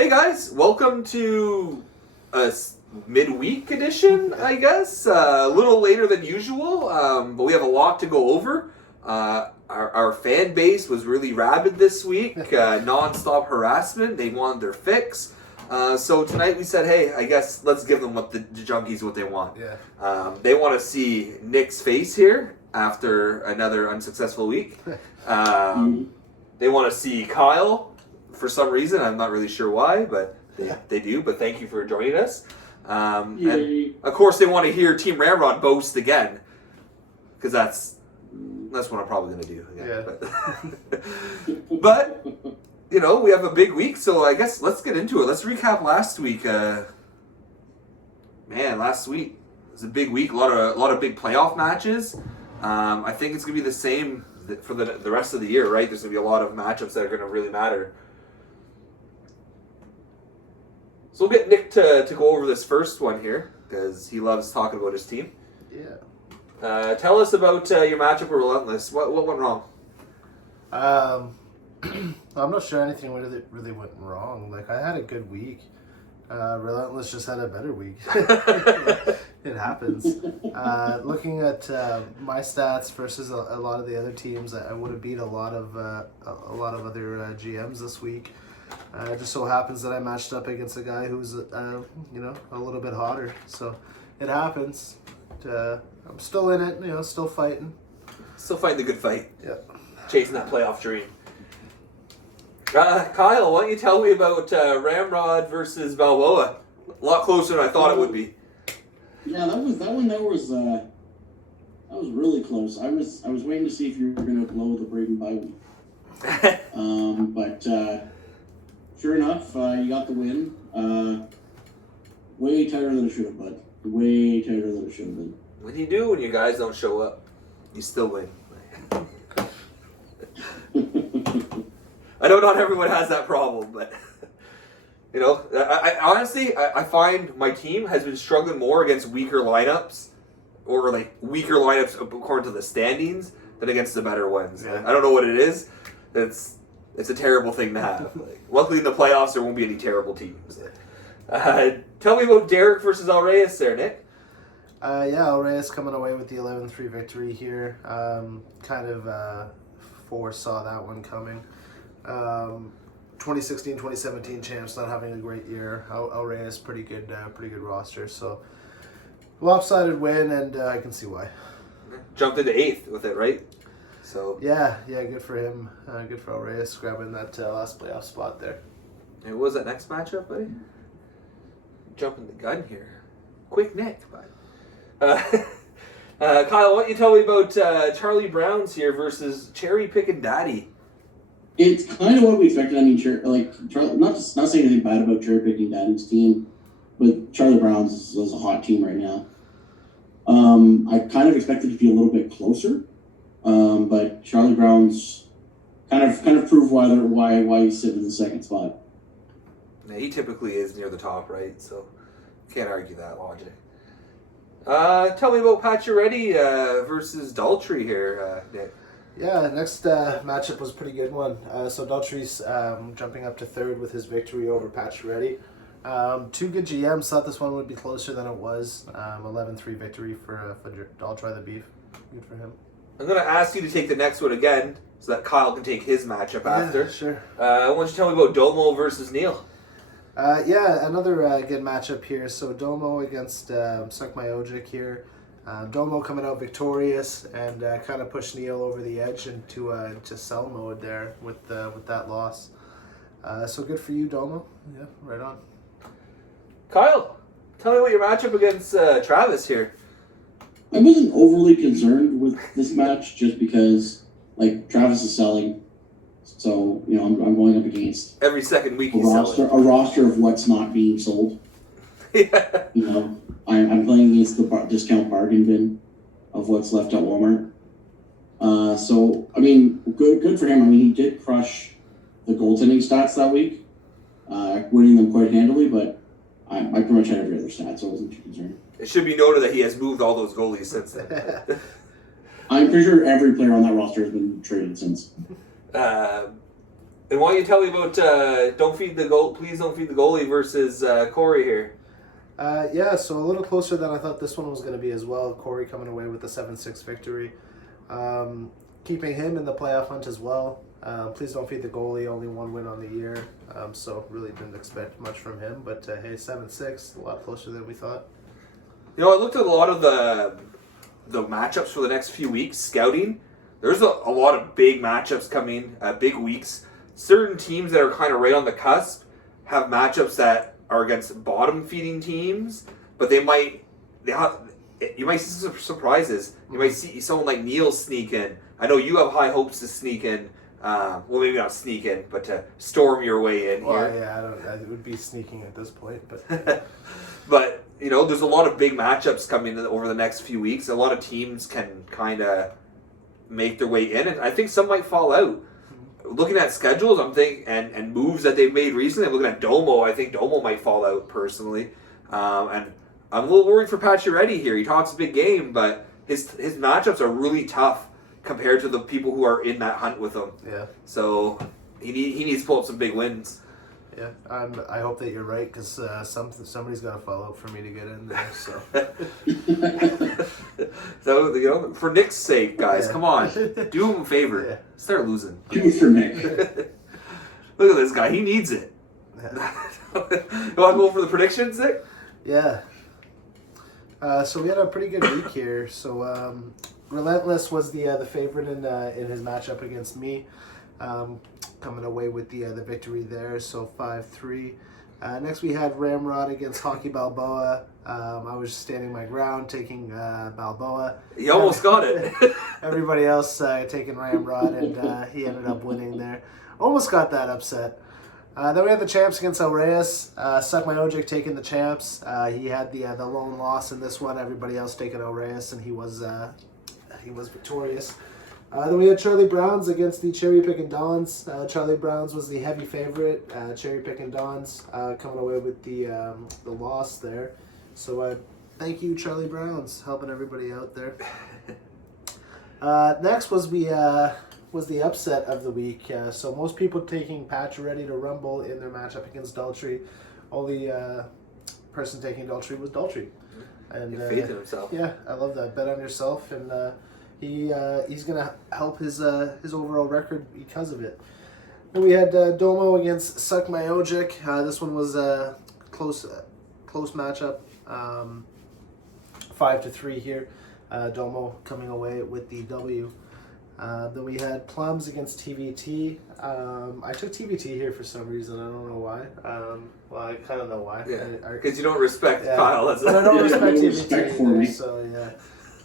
Hey guys, welcome to a midweek edition, I guess. A little later than usual, but we have a lot to go over. Our fan base was really rabid this week, non-stop harassment. They wanted their fix. So tonight we said, hey, I guess let's give them what the junkies what they want. Yeah. They want to see Nick's face here after another unsuccessful week. They want to see Kyle. For some reason, I'm not really sure why, but they do. But thank you for joining us. And of course, they want to hear Team Ramrod boast again, because that's what I'm probably going to do. Again. Yeah. But you know, we have a big week, so I guess let's get into it. Let's recap last week. Last week was a big week. A lot of big playoff matches. I think it's going to be the same for the rest of the year, right? There's going to be a lot of matchups that are going to really matter. So we'll get Nick to go over this first one here, because he loves talking about his team. Yeah. Tell us about your matchup with Relentless. What went wrong? I'm not sure anything really went wrong. Like, I had a good week. Relentless just had a better week. It happens. Looking at my stats versus a lot of the other teams, I would have beat a lot of other GMs this week. It just so happens that I matched up against a guy who's a little bit hotter. So it happens. I'm still in it. Still fighting. Still fighting the good fight. Yeah. Chasing that playoff dream. Kyle, why don't you tell me about Ramrod versus Balboa? A lot closer than I thought it would be. Yeah, that was really close. I was waiting to see if you were going to blow the Braden bye week. But sure enough, you got the win. Way tighter than it should have, bud. Way tighter than it should have been. What do you do when you guys don't show up? You still win. I know not everyone has that problem, but I honestly find my team has been struggling more against weaker lineups, or like weaker lineups according to the standings, than against the better ones. Yeah. I don't know what it is. It's a terrible thing to have. Luckily in the playoffs there won't be any terrible teams. Tell me about Derek versus El Reyes there, Nick. El Reyes coming away with the 11-3 victory here. Kind of foresaw that one coming. 2016-2017 champs not having a great year. El Reyes pretty good roster. So lopsided win, and I can see why. Jumped into 8th with it, right? So yeah, good for him. Good for El Reyes grabbing that last playoff spot there. And what was that next matchup, buddy? Jumping the gun here. Quick Nick, bud. Kyle, why don't you tell me about Charlie Brown's here versus Cherry Pickin' Daddy? It's kind of what we expected. I mean, not saying anything bad about Cherry Picking Daddy's team, but Charlie Brown's is a hot team right now. I kind of expected it to be a little bit closer, but Charlie Brown's kind of proved why he's sitting in the second spot. Yeah, he typically is near the top, right? So can't argue that logic. Tell me about Pacioretty versus Daltrey here, Nick. Yeah, next matchup was a pretty good one. So Daltrey's jumping up to third with his victory over Pacioretty. Two good GMs thought this one would be closer than it was. 11-3 victory for Daltrey the Beef. Good for him. I'm going to ask you to take the next one again so that Kyle can take his matchup after. Sure. Why don't you tell me about Domo versus Neil? Another good matchup here. So Domo against Suck My Ojic here. Domo coming out victorious and kind of pushed Neil over the edge into sell mode there with that loss. So good for you, Domo. Yeah, right on. Kyle, tell me about your matchup against Travis here. I wasn't overly concerned with this match just because, Travis is selling. So, I'm going up against every second week a roster of what's not being sold. Yeah. I'm playing against the discount bargain bin of what's left at Walmart. So, I mean, good for him. I mean, he did crush the goaltending stats that week, winning them quite handily, but I pretty much had every other stat, so I wasn't too concerned. It should be noted that he has moved all those goalies since then. I'm pretty sure every player on that roster has been traded since. And why don't you tell me about please don't feed the goalie versus Corey here. Yeah, so a little closer than I thought this one was going to be as well. Corey coming away with a 7-6 victory. Keeping him in the playoff hunt as well. Please don't feed the goalie, only one win on the year. So really didn't expect much from him. But hey, 7-6, a lot closer than we thought. You know, I looked at a lot of the matchups for the next few weeks, scouting. There's a lot of big matchups coming, big weeks. Certain teams that are kind of right on the cusp have matchups that are against bottom-feeding teams, but you might see some surprises. You might see someone like Neil sneak in. I know you have high hopes to sneak in. Well, maybe not sneak in, but to storm your way in Well, here. yeah, it would be sneaking at this point, but But you know, there's a lot of big matchups coming over the next few weeks. A lot of teams can kind of make their way in, and I think some might fall out. Looking at schedules, I'm thinking, and moves that they've made recently, I'm looking at Domo. I think Domo might fall out personally, and I'm a little worried for Pacioretty here. He talks a big game, but his matchups are really tough compared to the people who are in that hunt with him. yeah. So he needs to pull up some big wins. Yeah, I hope that you're right because somebody's got to fall out for me to get in there. So, So you know, for Nick's sake, guys, Yeah. come on, do him a favor, Yeah. start losing. Do it for Nick. Look at this guy; he needs it. yeah. You want to go for the predictions, Nick? Yeah. So we had a pretty good week here. So Relentless was the favorite in his matchup against me, coming away with the victory there. So 5-3. Next we had Ramrod against Hockey Balboa. I was standing my ground, taking Balboa. You almost got it. Everybody else taking Ramrod, and he ended up winning there. Almost got that upset. Then we had the champs against El Reyes. Suck My Ojic taking the champs. He had the lone loss in this one. Everybody else taking El Reyes, and he was victorious. Then we had Charlie Browns against the Cherry Pickin' Dons. Charlie Browns was the heavy favorite. Cherry Pickin' Dons coming away with the loss there. So thank you, Charlie Browns, helping everybody out there. Next was the upset of the week. So most people taking Pacioretty to Rumble in their matchup against Daltrey. Only person taking Daltrey was Daltrey. And Faith in himself. yeah, I love that. Bet on yourself, and he's gonna help his overall record because of it. Then we had Domo against Suck My Ojic. This one was a close matchup, 5-3 here. Domo coming away with the W. Then we had Plums against TVT. I took TVT here for some reason. I don't know why. Well, I kind of know why. Yeah, because you don't respect Kyle. As But I don't respect No TVT respect for either, me. so yeah.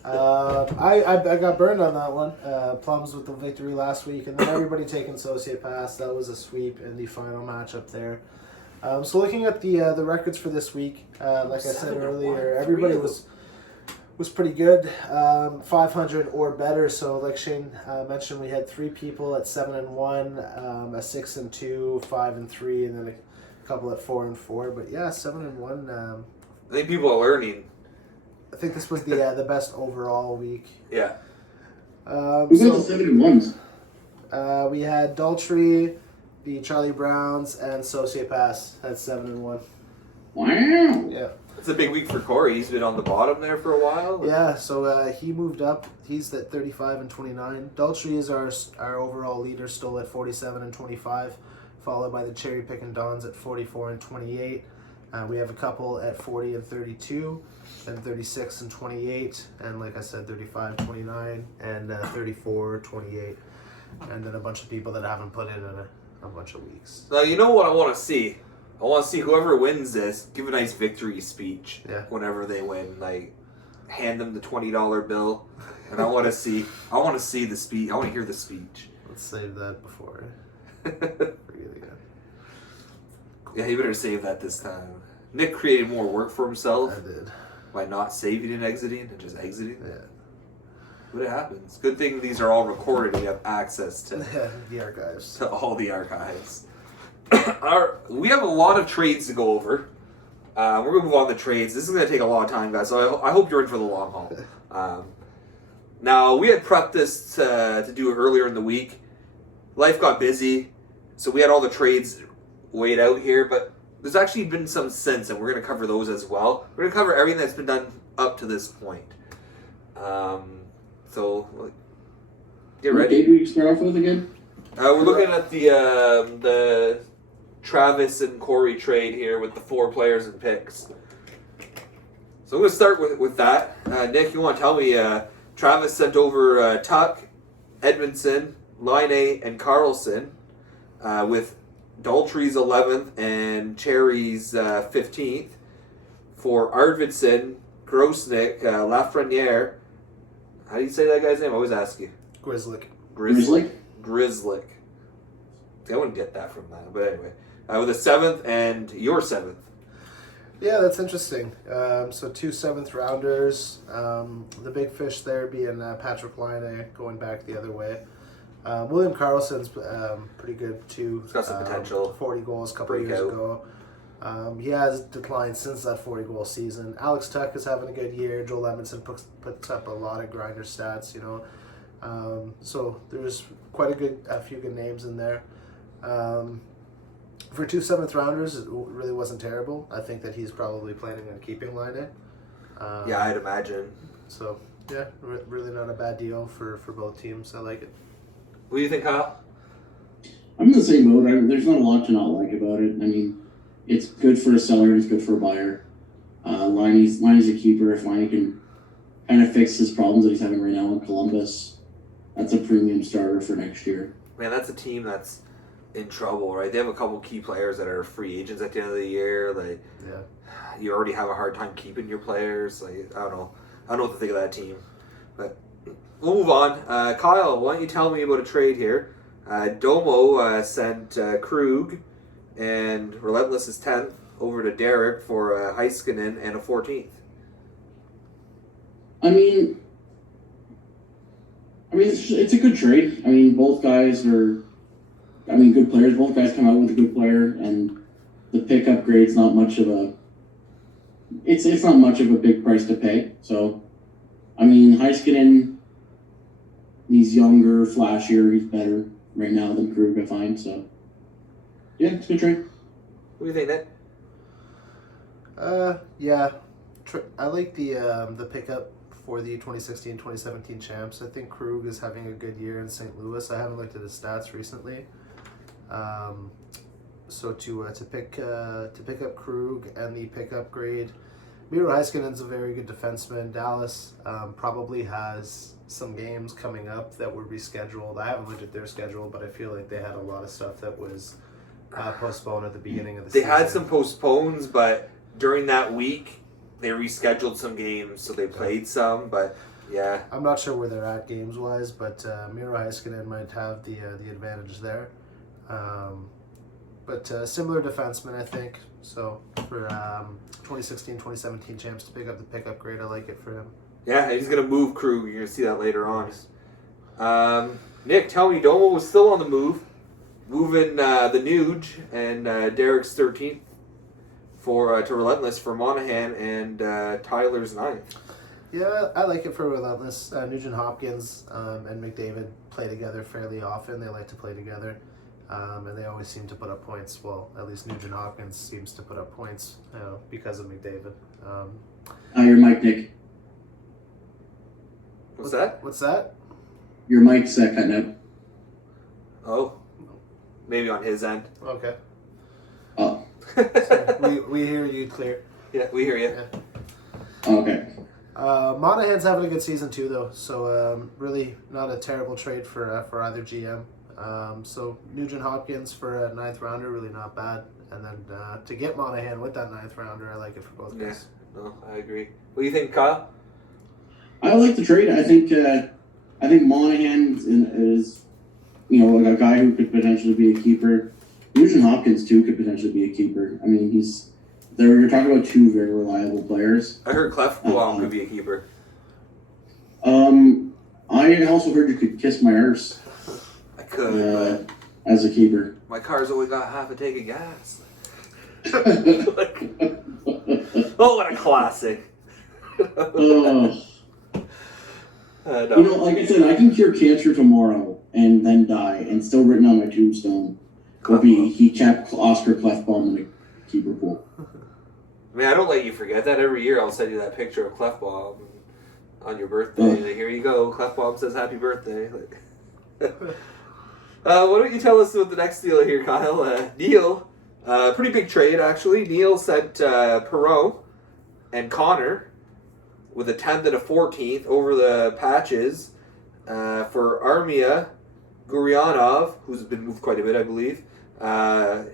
I got burned on that one. Plums with the victory last week, and then everybody taking Sociopaths. That was a sweep in the final matchup there. So looking at the records for this week, like I said earlier, everybody was pretty good, 500 or better. So like Shane mentioned, we had 3 people at 7-1, a 6-2, 5-3, and then a couple at 4-4. But yeah, 7-1. I think people are learning. I think this was the best overall week. Yeah. Who got the 7-1s? We had Daltrey, the Charlie Browns, and Sociopaths at 7-1. Wow. Yeah. It's a big week for Corey. He's been on the bottom there for a while. Yeah, so he moved up. He's at 35-29. Daltrey is our overall leader, still at 47-25, followed by the Cherry Pickin' Dons at 44-28. We have a couple at 40-32, and 36-28, and like I said, 35-29, and 34-28, and then a bunch of people that haven't put in a bunch of weeks. Now, you know what I want to see? I want to see whoever wins this give a nice victory speech whenever they win. Like, hand them the $20 bill, and I want to see the speech. I want to hear the speech. Let's save that before I forget again. Yeah, you better save that this time. Nick created more work for himself I did. by not saving and exiting and just exiting. Yeah. But it happens. Good thing these are all recorded and you have access to The archives. to all the archives. We have a lot of trades to go over. We're going to move on to trades. This is going to take a lot of time, guys, so I hope you're in for the long haul. Now, we had prepped this to do it earlier in the week. Life got busy. so we had all the trades weighed out here, but there's actually been some since, and we're going to cover those as well. We're going to cover everything that's been done up to this point. So get What ready. date do we start off with again? We're looking at the Travis and Corey trade here with the 4 players and picks. So I'm going to start with that. Nick, you want to tell me, Travis sent over Tuck, Edmondson, Line and Carlson with Daltrey's 11th and Cherry's 15th for Arvidsson, Grosnick, Lafreniere. How do you say that guy's name? I always ask you. Grizzlick. Grizzlick? Grizzlick. I wouldn't get that from that, but anyway. With a 7th and your 7th. Yeah, that's interesting. So 2 7th rounders. The big fish there being Patrick Laine going back the other way. William Karlsson's pretty good too. He's got some potential. 40 goals a couple years ago. He has declined since that 40-goal season. Alex Tuck is having a good year. Joel Edmondson puts up a lot of grinder stats, you know. So there's quite a few good names in there. For 2 7th rounders, it really wasn't terrible. I think that he's probably planning on keeping Laine. Yeah, I'd imagine. So, yeah, really not a bad deal for both teams. I like it. What do you think, Kyle? I'm in the same boat. There's not a lot to not like about it. I mean, it's good for a seller. It's good for a buyer. Liney's a keeper. If Liney can kind of fix his problems that he's having right now in Columbus, that's a premium starter for next year. Man, that's a team that's in trouble, right? They have a couple key players that are free agents at the end of the year. Like, Yeah. you already have a hard time keeping your players. Like, I don't know what to think of that team. But we'll move on. Kyle, why don't you tell me about a trade here? Domo sent Krug and Relentless's 10th over to Derek for Heiskanen and a 14th. I mean, it's a good trade. I mean, both guys are, good players. Both guys come out with a good player, and the pick upgrade's not much of a. It's not much of a big price to pay. So, I mean, Heiskanen, he's younger, flashier, he's better right now than Krug, I find. So, yeah, it's a good trade. What do you think, Nick? Yeah, I like the pickup for the 2016-2017 champs. I think Krug is having a good year in St. Louis. I haven't looked at his stats recently. So to pick up Krug and the pick upgrade, Miro Heiskanen's a very good defenseman. Dallas probably has some games coming up that were rescheduled. I haven't looked at their schedule, but I feel like they had a lot of stuff that was postponed at the beginning of the season. They had some postpones, but during that week, they rescheduled some games, so they played some, but yeah. I'm not sure where they're at games-wise, but Miro Heiskanen might have the advantage there. But similar defenseman, I think. So for 2016-2017 champs to pick up the pickup grade, I like it for him. Yeah, he's going to move Krug. You're going to see that later on. Nick, tell me, Domo was still on the move, moving the Nuge and Derek's 13th to Relentless for Monahan and Tyler's 9th. Yeah, I like it for Relentless. Nugent Hopkins and McDavid play together fairly often. They like to play together. And they always seem to put up points. Well, at least Nugent Hopkins seems to put up points because of McDavid. Your mic, Nick. What's that? What's that? Your mic's cutting out. Oh, maybe on his end. Okay. Oh. Sorry, we hear you clear. Yeah, we hear you. Yeah. Oh, okay. Monahan's having a good season too, though. So really not a terrible trade for either GM. So Nugent Hopkins for a 9th rounder, really not bad. And then to get Monahan with that 9th rounder, I like it for both guys. Yeah, no, I agree. What do you think, Kyle? I like the trade. I think Monahan is a guy who could potentially be a keeper. Nugent Hopkins too could potentially be a keeper. I mean, you're talking about 2 very reliable players. I heard Clef could be a keeper. I also heard you could kiss my arse. I could, but as a keeper. my car's only got half a tank of gas. Oh, what a classic. No. No. Like I said, I can cure cancer tomorrow and then die, and still written on my tombstone, will be he kept Oscar Clefbaum in the keeper pool. Man, I don't let you forget that. Every year I'll send you that picture of Clefbaum on your birthday. Like, here you go. Clefbaum says happy birthday. Like, why don't you tell us about the next deal here, Kyle? Neil, pretty big trade actually. Neil sent Perreault and Connor with a 10th and a 14th over the patches for Armia Guryanov, who's been moved quite a bit, I believe.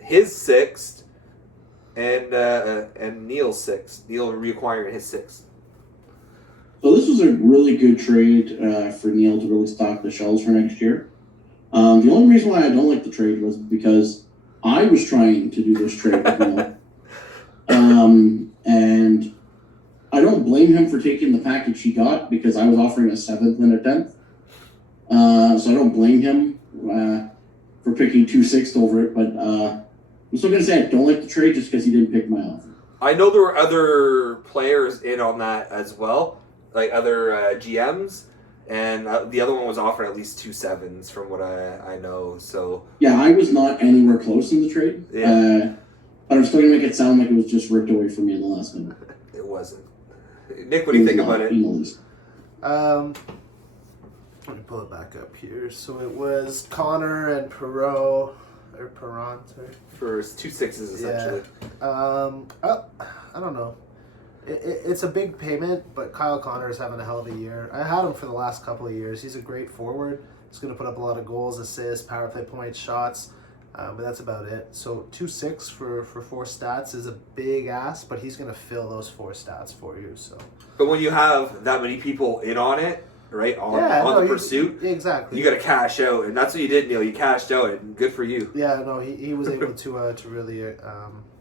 His 6th and Neil's 6th. Neil reacquiring his 6th. So this was a really good trade for Neil to really stock the shelves for next year. The only reason why I don't like the trade was because I was trying to do this trade with Neil. And I don't blame him for taking the package he got because I was offering a 7th and a 10th. So I don't blame him for picking 2 6th over it. But I'm still going to say I don't like the trade just because he didn't pick my offer. I know there were other players in on that as well, like other GMs, and the other one was offering at least 2 7s from what I know. So yeah, I was not anywhere close in the trade. Yeah. But I'm still going to make it sound like it was just ripped away from me in the last minute. It wasn't. Nick, what do you think about it? Let me pull it back up here. So it was Connor and Perreault, or Perron, sorry. For 2 6s essentially. I don't know. It's a big payment, but Kyle Connor is having a hell of a year. I had him for the last couple of years. He's a great forward. He's going to put up a lot of goals, assists, power play points, shots, but that's about it. So 2 6 for 4 stats is a big ask, but he's going to fill those 4 stats for you. So. But when you have that many people in on it, right, on the pursuit, exactly, you got to cash out, and that's what you did, Neil. You cashed out, and good for you. Yeah, no, he was able to really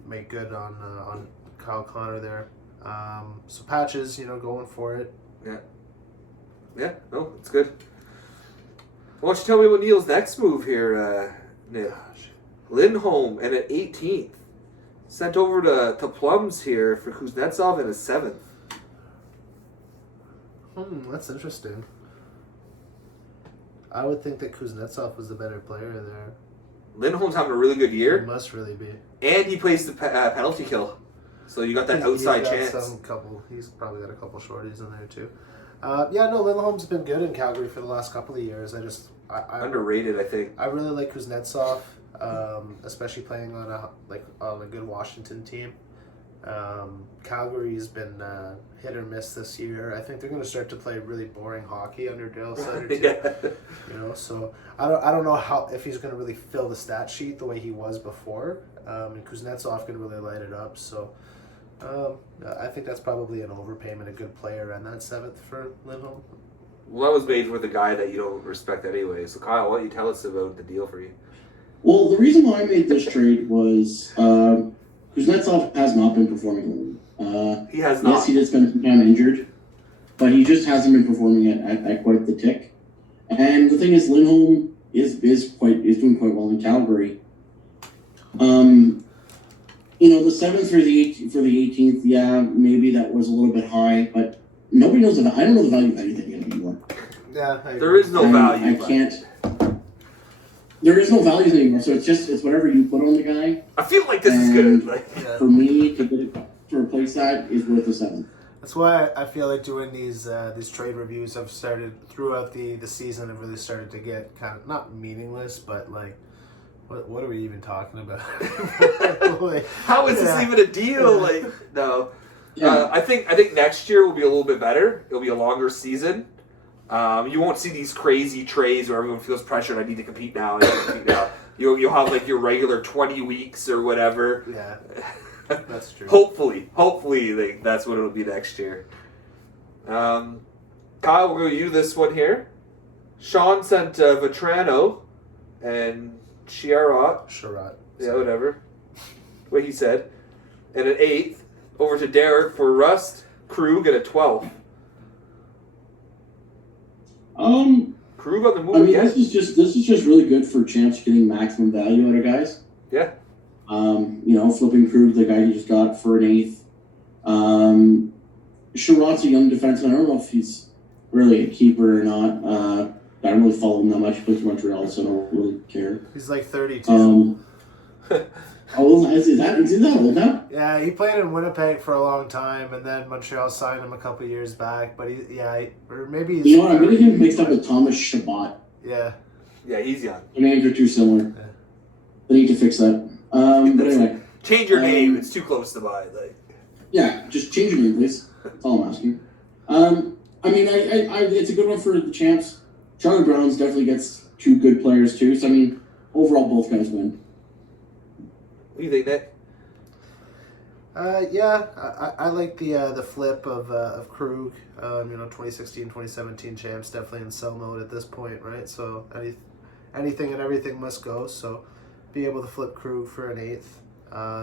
make good on Kyle Connor there. So patches, going for it. Yeah, no, it's good. Why don't you tell me about Neil's next move here, Nick? Lindholm and an 18th. Sent over to Plums here for Kuznetsov and a 7th. That's interesting. I would think that Kuznetsov was the better player there. Lindholm's having a really good year. He must really be. And he plays the penalty kill. So you got that outside chance. He's probably got a couple shorties in there too. Lindholm's been good in Calgary for the last couple of years. I underrated, I think. I really like Kuznetsov, especially playing on a good Washington team. Calgary's been hit or miss this year. I think they're going to start to play really boring hockey under Dale Sutter too. Yeah. So I don't know if he's going to really fill the stat sheet the way he was before. And Kuznetsov can really light it up. So I think that's probably an overpayment, a good player, and that 7th for Lindholm. Well, that was made with a guy that you don't respect anyway. So Kyle, why don't you tell us about the deal for you? Well, the reason why I made this trade was Kuznetsov has not been performing. He has not. Yes, he did spend some time injured, but he just hasn't been performing at quite the tick. And the thing is, Lindholm is doing quite well in Calgary. The 7th for the 18th, yeah, maybe that was a little bit high, but nobody knows I don't know the value of anything anymore. Yeah, there is no value. There is no value anymore, so it's whatever you put on the guy. I feel like this is good. For me to replace that is worth a 7. That's why I feel like doing these trade reviews have started throughout the season. Have really started to get kind of not meaningless, but like, what are we even talking about? How is this even a deal? No. Yeah. I think next year will be a little bit better. It'll be a longer season. You won't see these crazy trades where everyone feels pressured. I need to compete now. You'll have like your regular 20 weeks or whatever. Yeah, that's true. Hopefully, that's what it'll be next year. Kyle, we'll go you this one here. Sean sent Vetrano and Sherratt. Yeah, whatever. What he said. And an 8th over to Derek for Rust, Krug, and a 12th. Krug on the move again. This is just really good for Champs getting maximum value out of guys. Yeah. Flipping Krug, the guy he just got for an 8th. Sherratt's a young defenseman. I don't know if he's really a keeper or not. I don't really follow him that much. He plays Montreal, so I don't really care. He's like 32. Oh, is that old now? Yeah, he played in Winnipeg for a long time, and then Montreal signed him a couple years back. But or maybe he's. You know what? I'm getting him mixed up with Thomas Shabbat. Yeah. Yeah, he's young. The names are too similar. Yeah. They need to fix that. But anyway. Change your name. It's too close to buy. Yeah, just change your name, please. That's all I'm asking. It's a good one for the champs. Charlie Browns definitely gets 2 good players too. So overall, both guys win. What do you think, Nick? I like the flip of Krug. 2016, 2017 champs definitely in sell mode at this point, right? So anything and everything must go. So be able to flip Krug for an 8th,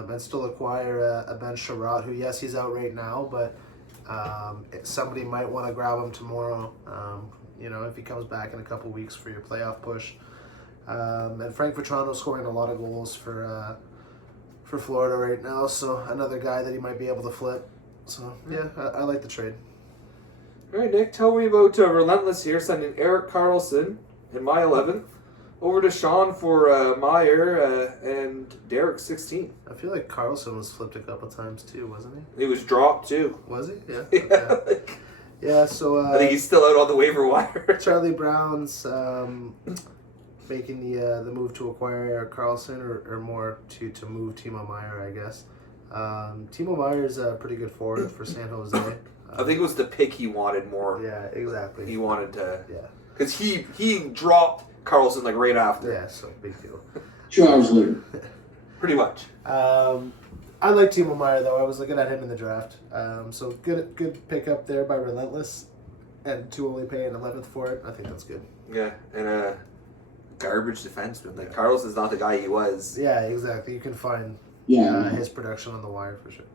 and still acquire a Ben Sherratt, who yes he's out right now, but somebody might want to grab him tomorrow. If he comes back in a couple weeks for your playoff push. And Frank Vetrano scoring a lot of goals for Florida right now, so another guy that he might be able to flip. So yeah, I like the trade. All right, Nick, tell me about Relentless here sending Eric Carlson in my 11th over to Sean for Meyer and Derek 16th. I feel like Carlson was flipped a couple times too, wasn't he? He was dropped too. Was he? Yeah. Yeah. Okay. Yeah. So I think he's still out on the waiver wire. Charlie Brown's making the move to acquire Eric Carlson, or more to move Timo Meyer, I guess. Timo Meyer is a pretty good forward for San Jose. I think it was the pick he wanted more. Yeah, exactly. He wanted to. Yeah. Because he dropped Carlson right after. Yeah, so big deal. 2 hours later. Pretty much. I like Timo Meyer though. I was looking at him in the draft. So good pickup there by Relentless, and to only pay an 11th for it. I think that's good. Yeah, and a garbage defenseman. Carlson's not the guy he was. Yeah, exactly. You can find his production on the wire for sure.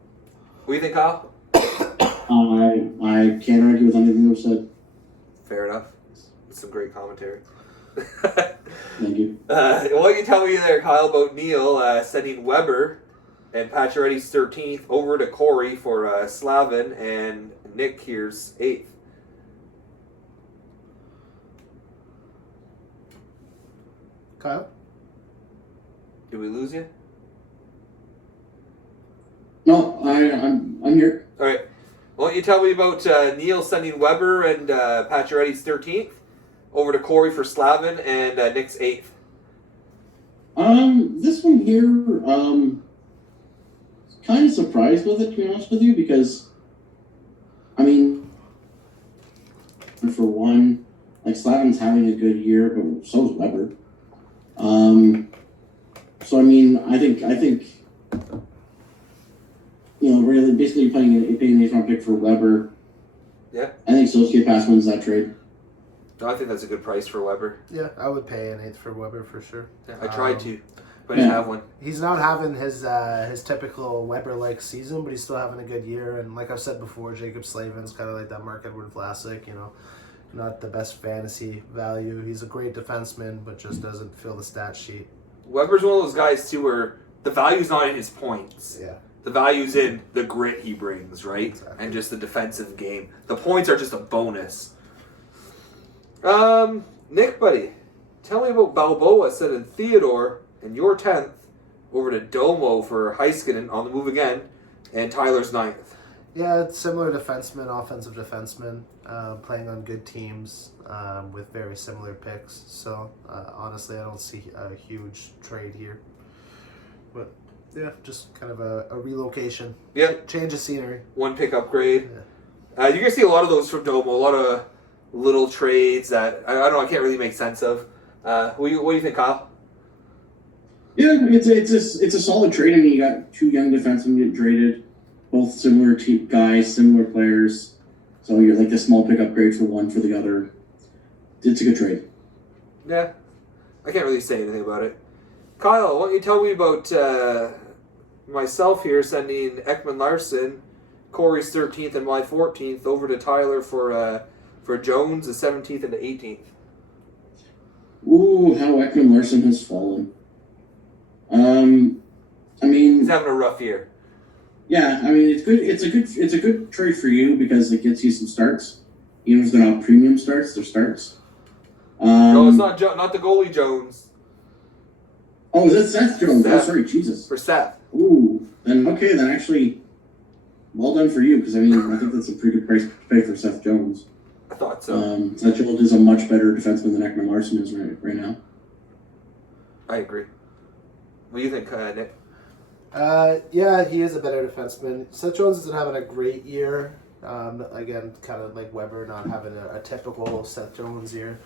What do you think, Kyle? I can't argue with anything you've said. Fair enough. Some great commentary. Thank you. What can you tell me there, Kyle, about Neil sending Weber and Pacioretty's 13th over to Corey for Slavin, and Nick here's 8th? Kyle? Did we lose you? No, I'm here. All right. Why don't you tell me about Neil sending Weber and Pacioretty's 13th over to Corey for Slavin and Nick's 8th? This one here, kind of surprised with it, to be honest with you, because, for one, Slavin's having a good year, but so is Weber. I think, really basically paying an 8th round pick for Weber. Yeah. I think Sosuke Pass wins that trade. No, I think that's a good price for Weber. Yeah, I would pay an 8th for Weber for sure. Yeah, I tried to, but I didn't have one. He's not having his typical Weber-like season, but he's still having a good year. And like I've said before, Jacob Slavin's kind of like that Mark Edward Vlasic, not the best fantasy value. He's a great defenseman, but just doesn't fill the stat sheet. Weber's one of those guys, too, where the value's not in his points. Yeah. The value's in the grit he brings, right? Exactly. And just the defensive game. The points are just a bonus. Nick, buddy, tell me about Balboa sending Theodore and your 10th over to Domo for Heiskanen on the move again, and Tyler's 9th. Yeah, it's similar defenseman, offensive defenseman, playing on good teams with very similar picks. So, honestly, I don't see a huge trade here. But, yeah, just kind of a relocation. Yeah. Change of scenery. One pick upgrade. Yeah. You're going to see a lot of those from Domo, a lot of little trades that, I don't know, I can't really make sense of. What do you think, Kyle? Yeah, it's a solid trade. You got 2 young defensemen getting traded, both similar guys, similar players. So you're like the small pick upgrade for one for the other. It's a good trade. Yeah, I can't really say anything about it. Kyle, why don't you tell me about myself here sending Ekman Larson, Corey's 13th and my 14th over to Tyler for Jones, the 17th and the 18th. Ooh, how Ekman Larson has fallen. He's having a rough year. Yeah, it's good. It's a good trade for you because it gets you some starts. Even if they're not premium starts, they're starts. No, it's not the goalie Jones. Oh, is it Seth Jones? Seth. Oh, sorry, Jesus. For Seth. Ooh, then actually, well done for you, because I mean, I think that's a pretty good price to pay for Seth Jones. I thought so. Seth Jones is a much better defenseman than Ekman Larson is right now. I agree. What do you think, Nick? Yeah, he is a better defenseman. Seth Jones isn't having a great year. Again, kind of like Weber not having a typical Seth Jones year,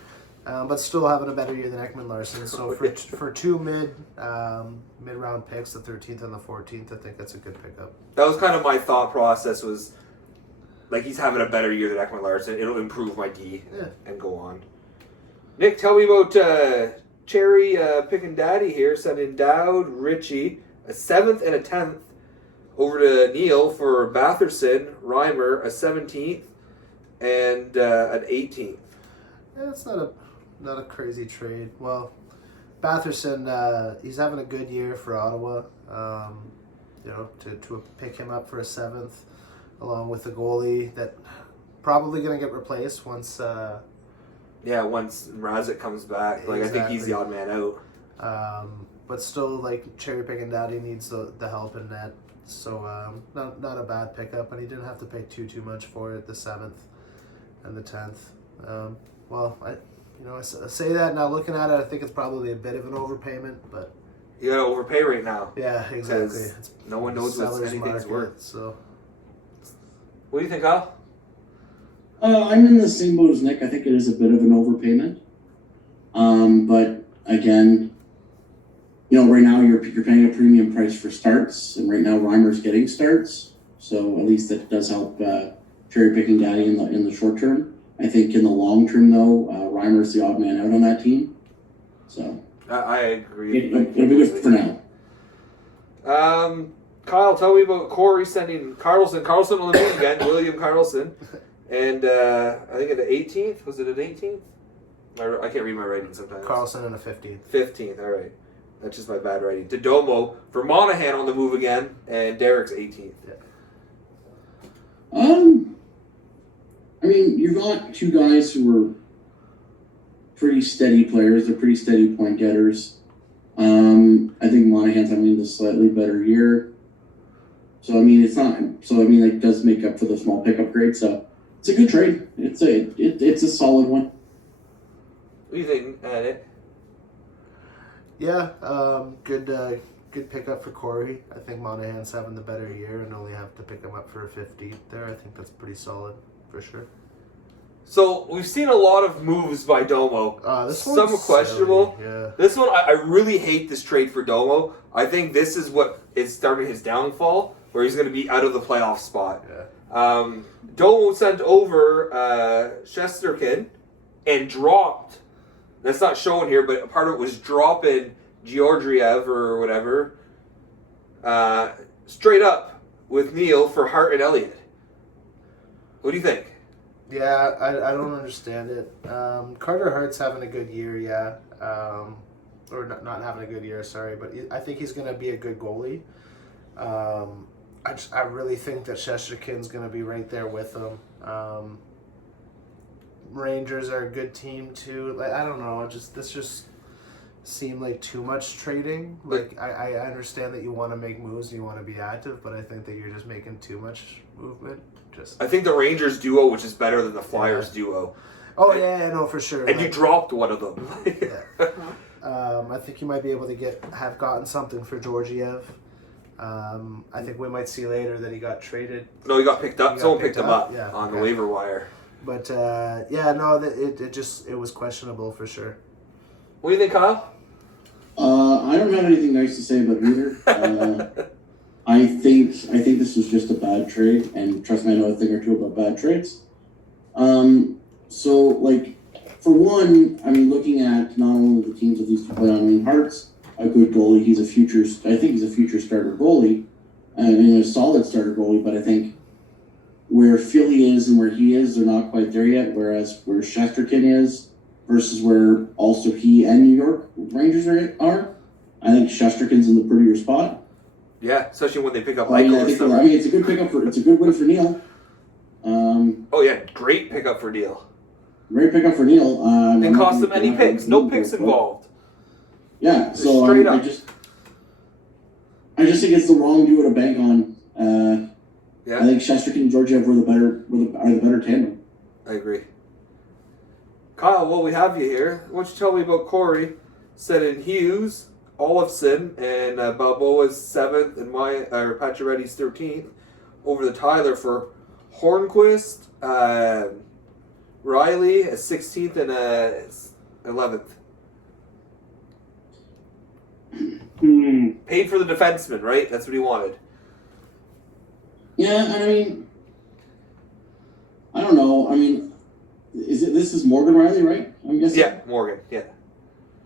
but still having a better year than Ekman Larson. So for two mid-round picks, the 13th and the 14th, I think that's a good pickup. That was kind of my thought process. Was like he's having a better year than Ekman Larson. It'll improve my D and go on. Nick, tell me about Cherry picking daddy here, sending Dowd, Richie, a 7th and a 10th over to Neil for Batherson, Reimer, a 17th, and an 18th. Yeah, it's not a crazy trade. Well, Batherson, he's having a good year for Ottawa. To pick him up for a 7th, along with the goalie that probably going to get replaced once. Once Mrazek comes back, Exactly. I think he's the odd man out. But still, Cherry picking daddy needs the help in net. So not a bad pickup, and he didn't have to pay too much for it. The 7th and the 10th. I say that now. Looking at it, I think it's probably a bit of an overpayment, but You gotta overpay right now. yeah, exactly. It's No one knows what seller's anything's market, worth. So What do you think, Kyle? I'm in the same boat as Nick. I think it is a bit of an overpayment. But again, right now you're paying a premium price for starts, and right now Reimer's getting starts, so at least that does help cherry picking daddy in the short term. I think in the long term though, Reimer's the odd man out on that team. So I agree. it'll be good for now. Kyle, tell me about Corey sending Carlson on the move again, William Carlson, and I think at the 18th. Was it an 18th? I can't read my writing sometimes. Carlson in the 15th. 15th. All right. That's just my bad writing. Domo for Monahan on the move again, and Derek's 18th. Yeah. I mean, you've got two guys who were pretty steady players. They're pretty steady point getters. I think Monahan's having a slightly better year. So I mean, it does make up for the small pickup grade. So it's a good trade. It's a solid one. What do you think, Nick? Yeah, good pickup for Corey. I think Monahan's having the better year and only have to pick him up for a 15th there. I think that's pretty solid for sure. So we've seen a lot of moves by Domo. Some one's questionable. silly, yeah. This one, I really hate this trade for Domo. I think this is what is starting his downfall, where he's going to be out of the playoff spot. Yeah. Domo sent over Shesterkin and dropped. That's not shown here, but part of it was dropping Georgiev or whatever straight up with Neil for Hart and Elliott. What do you think? Yeah, I don't understand it. Carter Hart's having a good year, yeah. Or not having a good year, sorry, but I think he's going to be a good goalie. I really think that Shesterkin's going to be right there with him. Rangers are a good team too. I don't know. This just seemed like too much trading. I understand that you want to make moves and you want to be active, but I think that you're just making too much movement. I think the Rangers duo, which is better than the Flyers duo. Oh yeah, no, for sure. And you dropped one of them. I think you might be able to have gotten something for Georgiev. I think we might see later that he got traded. No, he got picked up. Someone picked him up on the waiver wire. But it was questionable for sure. What do you think, Kyle? I don't have anything nice to say about either. I think this was just a bad trade, and trust me, I know a thing or two about bad trades. For one, I mean, looking at not only the teams that these two play on, I mean, Hart's a good goalie. I think he's a future starter goalie, and a solid starter goalie. But I think where Philly is and where he is, they're not quite there yet. Whereas where Shesterkin is versus where also he and New York Rangers are, I think Shesterkin's in the prettier spot. Yeah, especially when they pick up Michael. Michael. I mean, it's a good pickup it's a good win for Neil. Great pickup for Neil. Great pickup for Neil. Didn't cost them any picks. No picks involved. Yeah, so Straight I up. just think it's the wrong duo to bank on. Yeah, I think Shesterkin and Georgiev are the better tandem. I agree. Kyle, while we have you here, why don't you tell me about Corey setting Hughes, Olofsson, and Balboa's 7th and Pacioretty's 13th over the Tyler for Hornquist, Riley, a 16th and a 11th. Paid for the defenseman, right? That's what he wanted. Yeah, and I mean, I don't know. I mean, this is Morgan Riley, right? I'm guessing. Yeah, Morgan. Yeah.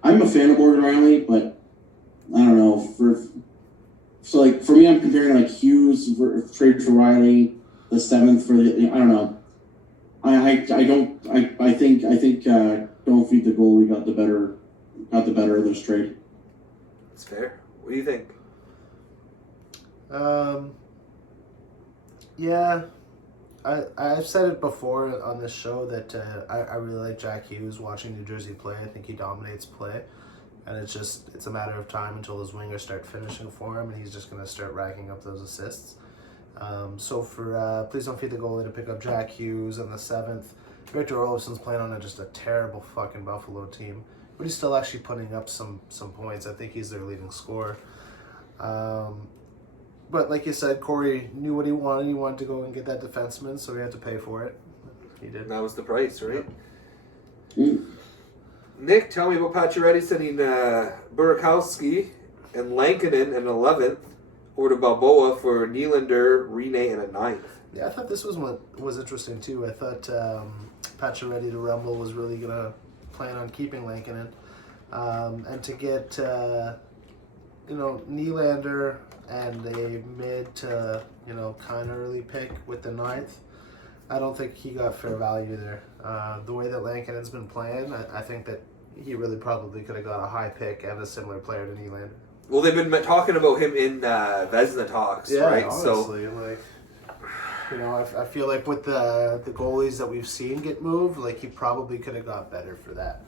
I'm a fan of Morgan Riley, but I don't know. For me, I'm comparing like Hughes trade for Riley, the 7th for the. I don't know. I think don't feed the goalie got the better of this trade. That's fair. What do you think? Yeah, I've said it before on this show that I really like Jack Hughes watching New Jersey play. I think he dominates play, and it's a matter of time until his wingers start finishing for him, and he's just going to start racking up those assists. So for Please Don't Feed the Goalie to pick up Jack Hughes on the 7th, Victor Olofsson's playing on just a terrible fucking Buffalo team, but he's still actually putting up some points. I think he's their leading scorer. But like you said, Corey knew what he wanted. He wanted to go and get that defenseman, so he had to pay for it. He did. That was the price, right? Mm. Nick, tell me about Pacioretty sending Burakowski and Lankinen an 11th over to Balboa for Nylander, Rene, and a 9th. Yeah, I thought this was what was interesting too. I thought Pacioretty to Rumble was really gonna plan on keeping Lankinen, and to get Nylander and a mid to kind of early pick with the 9th. I don't think he got fair value there. The way that Lankinen's been playing, I think that he really probably could have got a high pick and a similar player to Nylander. Well, they've been talking about him in Vezina talks, right? Honestly, I feel like with the goalies that we've seen get moved, like he probably could have got better for that.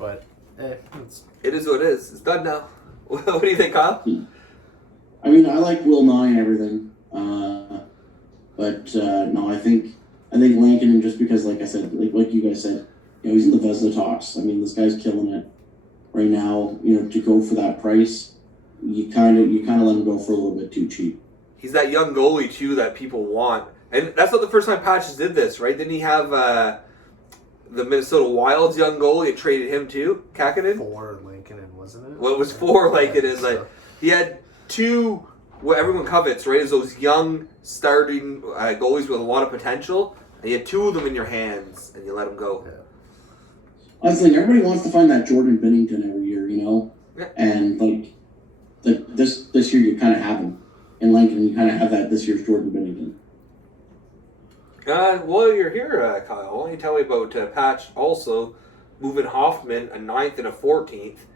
But it is what it is. It's done now. What do you think, Kyle? I mean, I like Will Nye and everything, but no, I think Lankinen, just because, like I said, like you guys said, he's in the Vezina talks. I mean, this guy's killing it right now. To go for that price, you kind of let him go for a little bit too cheap. He's that young goalie too that people want, and that's not the first time Patches did this, right? Didn't he have the Minnesota Wild's young goalie and traded him too, Kakinen? For Lankinen, wasn't it? Well, it was for Lankinen. Like he had two. What everyone covets, right, is those young starting goalies with a lot of potential. And you had two of them in your hands, and you let them go. Yeah. I was like, everybody wants to find that Jordan Binnington every year, Yeah. And like this year you kind of have him, and Lincoln you kind of have that this year's Jordan Binnington. While you're here, Kyle, why don't you tell me about Patch also moving Hoffman a 9th and a 14th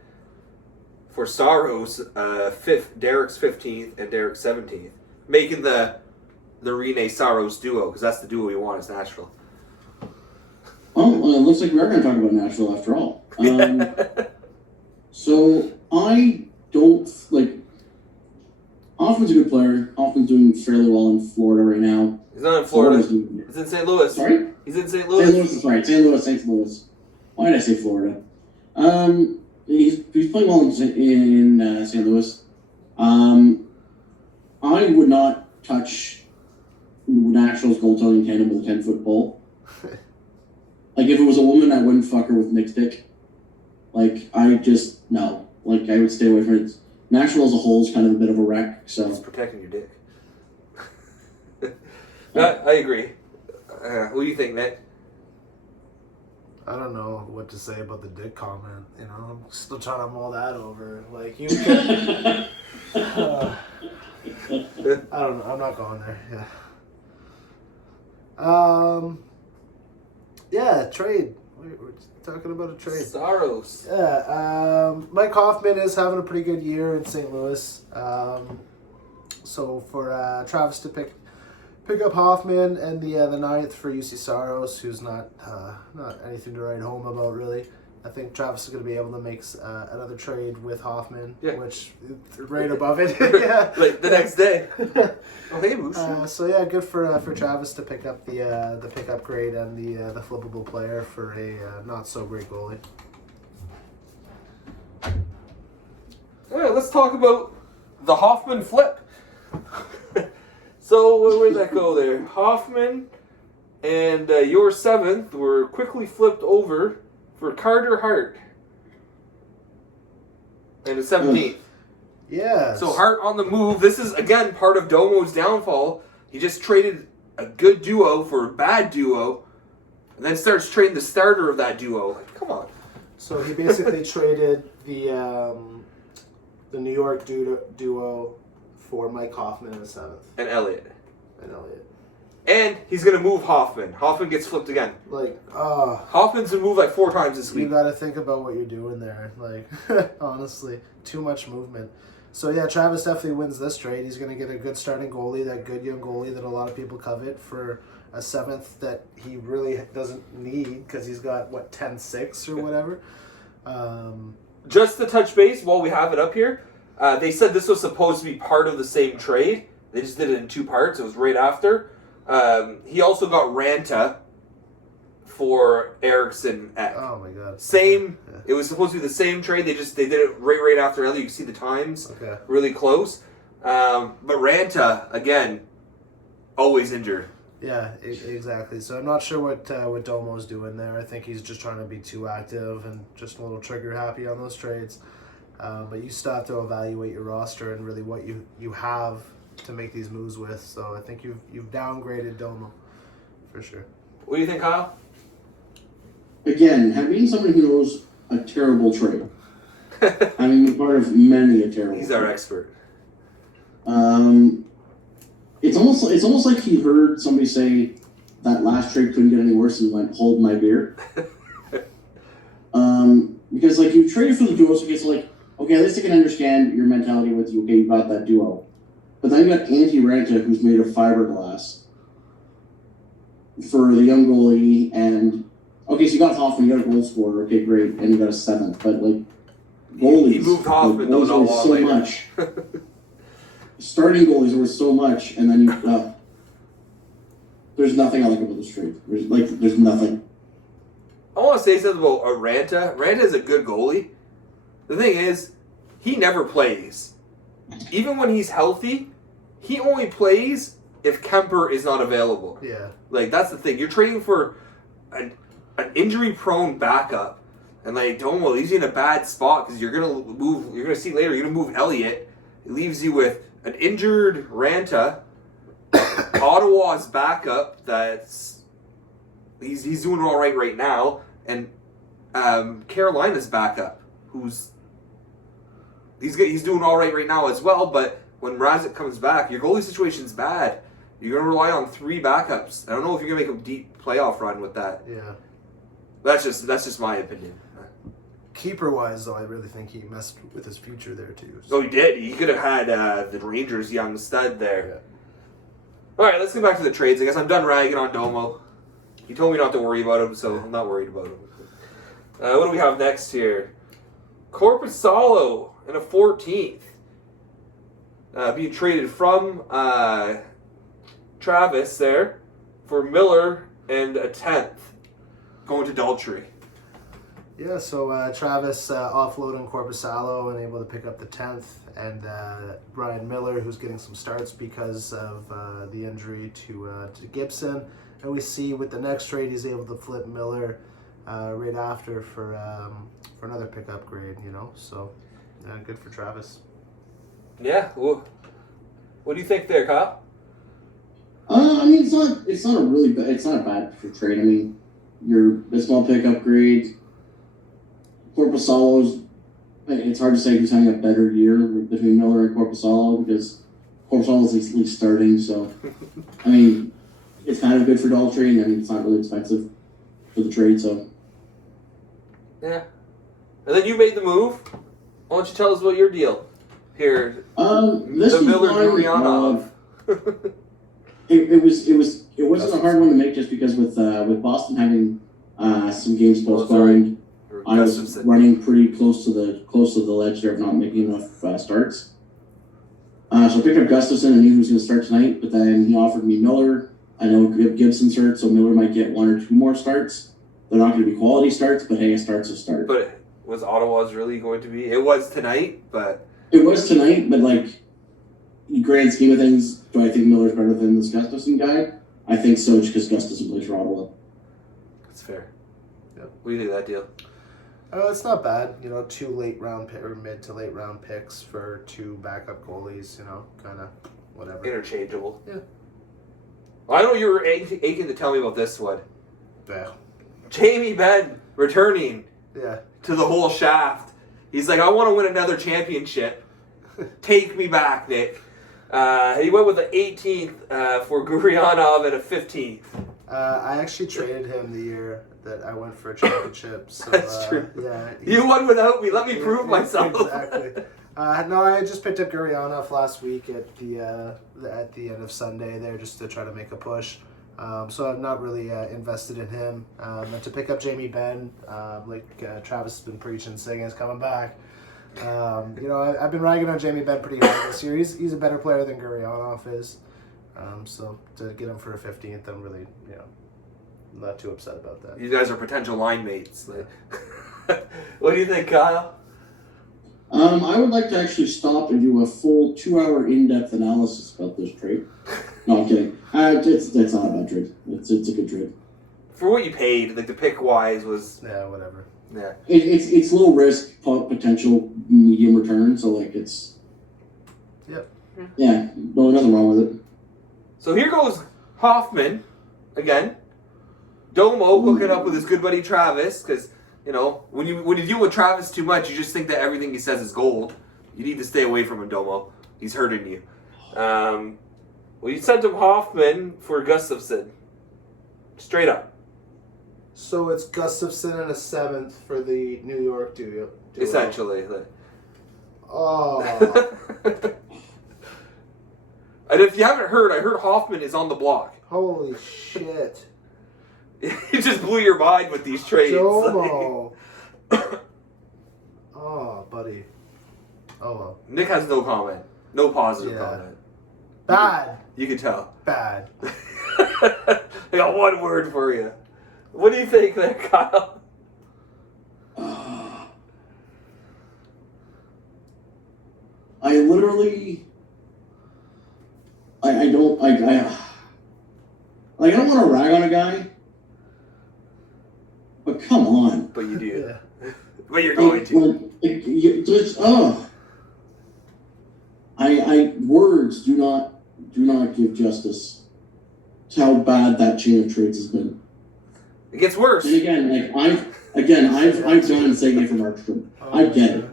for Saros, Derek's 15th and Derek's 17th, making the Rene Saros duo, because that's the duo we want is Nashville. Oh, well, it looks like we are going to talk about Nashville after all. So I don't Hoffman's a good player. Hoffman's doing fairly well in Florida right now. He's not in Florida. He's in St. Louis. Sorry? He's in St. Louis. St. Louis is right. St. Louis. Why did I say Florida? He's playing well in St. Louis. I would not touch Nashville's goaltending tandem with a 10-foot pole. Like, if it was a woman, I wouldn't fuck her with Nick's dick. Like, no. Like, I would stay away from it. Nashville as a whole is kind of a bit of a wreck, so. He's protecting your dick. I agree. What do you think, Nick? I don't know what to say about the dick comment. I'm still trying to mull that over. Like, you can... I don't know. I'm not going there. Yeah. Trade. We're talking about a trade. Saros. Yeah. Mike Hoffman is having a pretty good year in St. Louis. So for Travis to pick up Hoffman and the 9th for UC Saros, who's not anything to write home about really. I think Travis is going to be able to make another trade with Hoffman, Yeah. which right above it. Yeah. Like the next day. Oh, hey, Moose. So yeah, good for Travis to pick up the pickup grade and the flippable player for a not so great goalie. Yeah, let's talk about the Hoffman flip. So where'd that go there? Hoffman and your 7th were quickly flipped over for Carter Hart and a 17th. Yeah. So Hart on the move. This is, again, part of Domo's downfall. He just traded a good duo for a bad duo and then starts trading the starter of that duo. Like, come on. So he basically traded the New York duo for Mike Hoffman in the 7th. And Elliott. And Elliott. And he's going to move Hoffman. Hoffman gets flipped again. Like, Hoffman's been moved like 4 times this you week. got to think about what you're doing there. Like, honestly, too much movement. So yeah, Travis definitely wins this trade. He's going to get a good starting goalie, that good young goalie that a lot of people covet for a 7th that he really doesn't need because he's got, 10-6 or whatever. Just to touch base while we have it up here, they said this was supposed to be part of the same trade. They just did it in 2 parts. It was right after. He also got Ranta for Eriksson Ek. Oh my god. Same. Yeah. It was supposed to be the same trade. They did it right after Elliott. You can see the times. Okay. Really close. But Ranta, again, always injured. Yeah, exactly. So I'm not sure what Domo's doing there. I think he's just trying to be too active and just a little trigger happy on those trades. But you still have to evaluate your roster and really what you have to make these moves with. So I think you've downgraded Domo for sure. What do you think, Kyle? Again, having somebody who knows a terrible trade. Having been part of many a terrible He's our expert. It's almost like he heard somebody say that last trade couldn't get any worse and went, hold my beer. Because like you traded for the duo, so it's like, okay, at least I can understand your mentality with you. Okay, you got that duo. But then you got Antti Ranta, who's made of fiberglass, for the young goalie, and okay, so you got Hoffman, you got a goal scorer, okay, great, and you got a 7th, but like goalies, He moved Hoffman, though, goalies not are long so later. much. Starting goalies were so much, and then you there's nothing I like about this trade. There's nothing. I want to say something about Ranta. Ranta is a good goalie. The thing is, he never plays. Even when he's healthy, he only plays if Kemper is not available. Yeah. Like, that's the thing. You're trading for an injury-prone backup. And, like, Domo leaves you in a bad spot because you're going to see later, you're going to move Elliott. It leaves you with an injured Ranta, Ottawa's backup that's he's doing all right now, and Carolina's backup who's he's doing all right now as well. But when Mrazek comes back, your goalie situation's bad. You're gonna rely on 3 backups. I don't know if you're gonna make a deep playoff run with that. Yeah. That's just my opinion. Keeper wise, though, I really think he messed with his future there too. Oh, he did. He could have had the Rangers' young stud there. Yeah. All right, let's get back to the trades. I guess I'm done ragging on Domo. He told me not to worry about him, so I'm not worried about him. What do we have next here? Corpusalo and a 14th. Being traded from Travis there for Miller and a 10th. Going to Daltrey. Yeah, so Travis offloading Corpusalo and able to pick up the 10th, and Brian Miller, who's getting some starts because of the injury to Gibson. And we see with the next trade, he's able to flip Miller right after for another pickup grade, So good for Travis. Yeah. Well, what do you think there, Kyle? I mean, it's not a bad trade. I mean, a small pickup grade. Corpusalo's, it's hard to say who's having a better year between Miller and Corpusalo because Corpusalo's at least starting. So, I mean, it's kind of good for Daltrey, and I mean, it's not really expensive for the trade. So, Yeah. And then you made the move. Why don't you tell us about your deal here? this The was Miller one, Gurianov. It wasn't a hard one to make just because with Boston having some games postponed. I was Gustafson. running pretty close to the ledge there of not making enough starts. So I picked up Gustafson and knew he was going to start tonight, but then he offered me Miller. I know Gibson's hurt, so Miller might get 1 or 2 more starts. They're not going to be quality starts, but hey, a start's a start. But was Ottawa's really going to be? It was tonight, but... It was tonight, but like, in grand scheme of things, do I think Miller's better than this Gustafson guy? I think so, just because Gustafson plays for Ottawa. That's fair. Yep. What do you think of that deal? It's not bad. 2 late round or mid to late round picks for 2 backup goalies. Kind of whatever. Interchangeable. Yeah. Well, I know you were aching to tell me about this one. Yeah. Jamie Benn returning Yeah. to the whole shaft. He's like, I want to win another championship. Take me back, Nick. He went with the 18th for Gurianov and a 15th. I actually traded him the year that I went for a championship. So, That's true. Yeah. You won without me. Let me prove myself. Exactly. No, I just picked up Gurianov last week at the end of Sunday there just to try to make a push. So I'm not really invested in him. And to pick up Jamie Benn, Travis has been preaching, saying he's coming back. I've been ragging on Jamie Benn pretty hard this year. He's a better player than Gurianov is. So to get him for a 15th, I'm really not too upset about that. You guys are potential line mates. What do you think, Kyle? I would like to actually stop and do a full 2-hour in-depth analysis about this trade. No, I'm kidding. It's not a bad trade. It's a good trade. For what you paid, the pick wise was... Yeah, whatever. Yeah. It's low risk, potential medium return, so it's... Yep. Yeah, nothing wrong with it. So here goes Hoffman, again. Domo hooking up with his good buddy Travis, because, when you deal with Travis too much, you just think that everything he says is gold. You need to stay away from him, Domo. He's hurting you. You sent him Hoffman for Gustafson. Straight up. So it's Gustafson and a 7th for the New York duo. Essentially. Oh. And if you haven't heard, I heard Hoffman is on the block. Holy shit. It just blew your mind with these trades. Jomo. Oh, buddy. Oh, well. Nick has no comment. No positive Yeah. comment. Bad. You can tell. Bad. I got one word for you. What do you think there, Kyle? I literally... I don't want to rag on a guy, but come on. But you do. Yeah. But you're going to. Words do not give justice to how bad that chain of trades has been. It gets worse. And again, I've done saying it for Markstrom. I get it.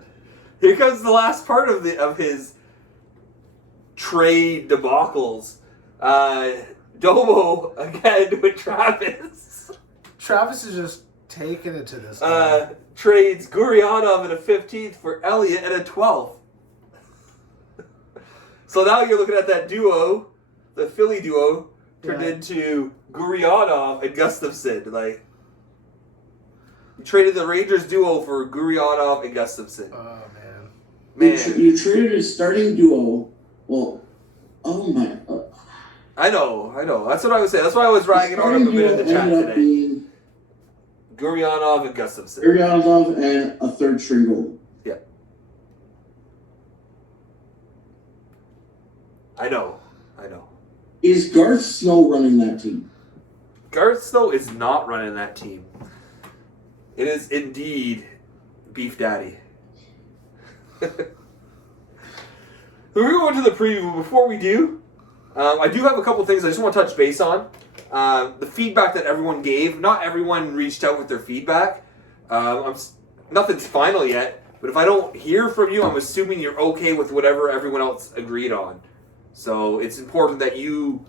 Here comes the last part of his trade debacles. Domo again with Travis. Travis is just taking it to this guy. Trades Gurianov at a 15th for Elliott at a 12th. So now you're looking at that duo, the Philly duo, turned into Gurianov and Gustafson. You traded the Rangers duo for Gurianov and Gustafson. Oh, man. You traded a starting duo. Well, oh my. I know. That's what I was saying. That's why I was ragging on him a bit in the chat today. Being Gurianov and Gustafson. Gurianov and a third string goalie. Yeah. I know. Is Garth Snow running that team? Garth Snow is not running that team. It is indeed Beef Daddy. We're going to the preview. Before we do, I do have a couple things I just want to touch base on. The feedback that everyone gave. Not everyone reached out with their feedback. Nothing's final yet, but if I don't hear from you, I'm assuming you're okay with whatever everyone else agreed on. So it's important that you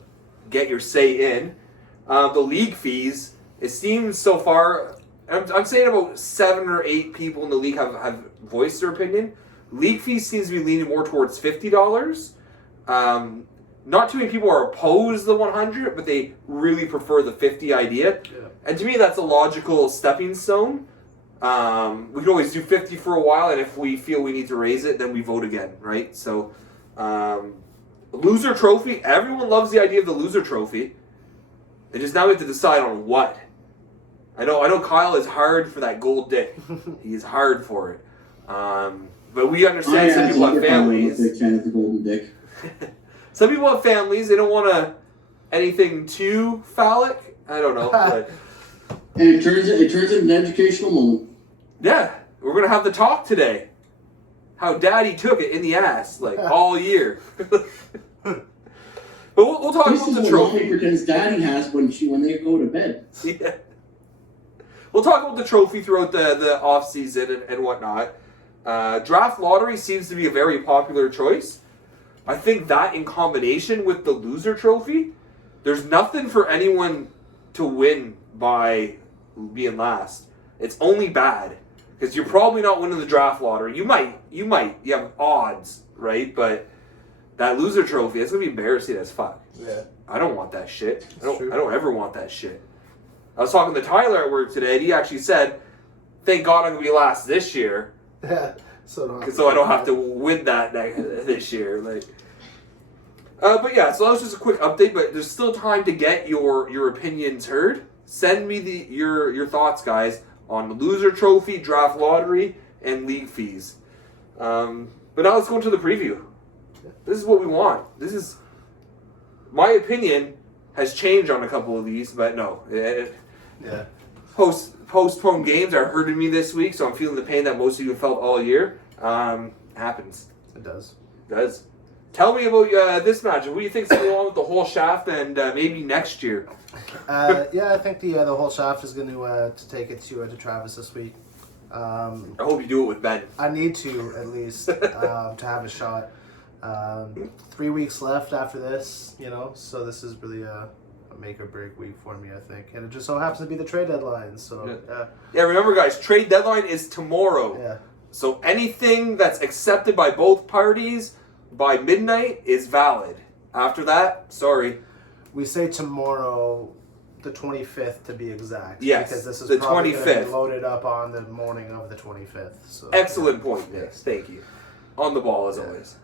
get your say in. The league fees, it seems so far, I'm saying about 7 or 8 people in the league have voiced their opinion. League fees seems to be leaning more towards $50. Not too many people are opposed to the 100, but they really prefer the 50 idea. Yeah. And to me, that's a logical stepping stone. We can always do 50 for a while, and if we feel we need to raise it, then we vote again, right? So, loser trophy. Everyone loves the idea of the loser trophy. They just now have to decide on what. I know Kyle is hard for that gold dick. He is hard for it. But we understand some people have families. I'm a big fan of the golden dick. Some people have families. They don't want anything too phallic. I don't know. But And it turns into an educational moment. yeah, we're going to have the talk today. How daddy took it in the ass, like, all year. But we'll talk This about is the what trophy. Mommy pretends daddy has when they go to bed. Yeah. We'll talk about the trophy throughout the off-season and whatnot. Draft lottery seems to be a very popular choice. I think that in combination with the loser trophy, there's nothing for anyone to win by being last. It's only bad because you're probably not winning the draft lottery. You have odds, right? But that loser trophy, it's gonna be embarrassing as fuck. Yeah. I don't want that shit. I true. don't ever want that shit. I was talking to Tyler at work today, and he actually said, "Thank God I'm gonna be last this year, Yeah. So I don't have to win that this year." Like, but yeah, so that was just a quick update. But there's still time to get your opinions heard. Send me your thoughts, guys, on the loser trophy, draft lottery, and league fees. But now let's go into the preview. This is what we want. This is my opinion has changed on a couple of these, but no. Yeah. Postponed games are hurting me this week, so I'm feeling the pain that most of you felt all year. Happens. It does. It does. Tell me about this match. What do you think's going on with the whole shaft and maybe next year? Yeah, I think the whole shaft is going to take it to Travis this week. I hope you do it with Ben. I need to at least to have a shot. 3 weeks left after this, so this is really a make or break week for me, I think, and it just so happens to be the trade deadline. So Yeah, remember, guys, trade deadline is tomorrow. yeah. So anything that's accepted by both parties by midnight is valid. After that, sorry. We say tomorrow, the 25th to be exact. Yes, because this is the probably gonna be 25th. loaded up on the morning of the 25th. So Excellent point, Nick. Thank you. On the ball as always.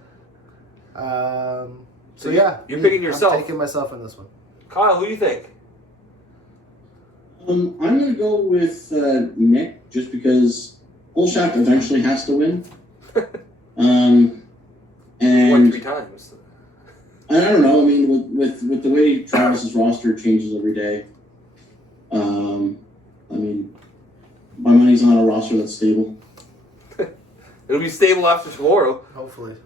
So yeah, you're picking yourself. I'm taking myself in this one. Kyle, who do you think? I'm going to go with Nick just because Whole Shaft eventually has to win. Won And 3 times. I don't know. I mean, with the way Travis's roster changes every day, I mean, my money's on a roster that's stable. It'll be stable after tomorrow. Hopefully.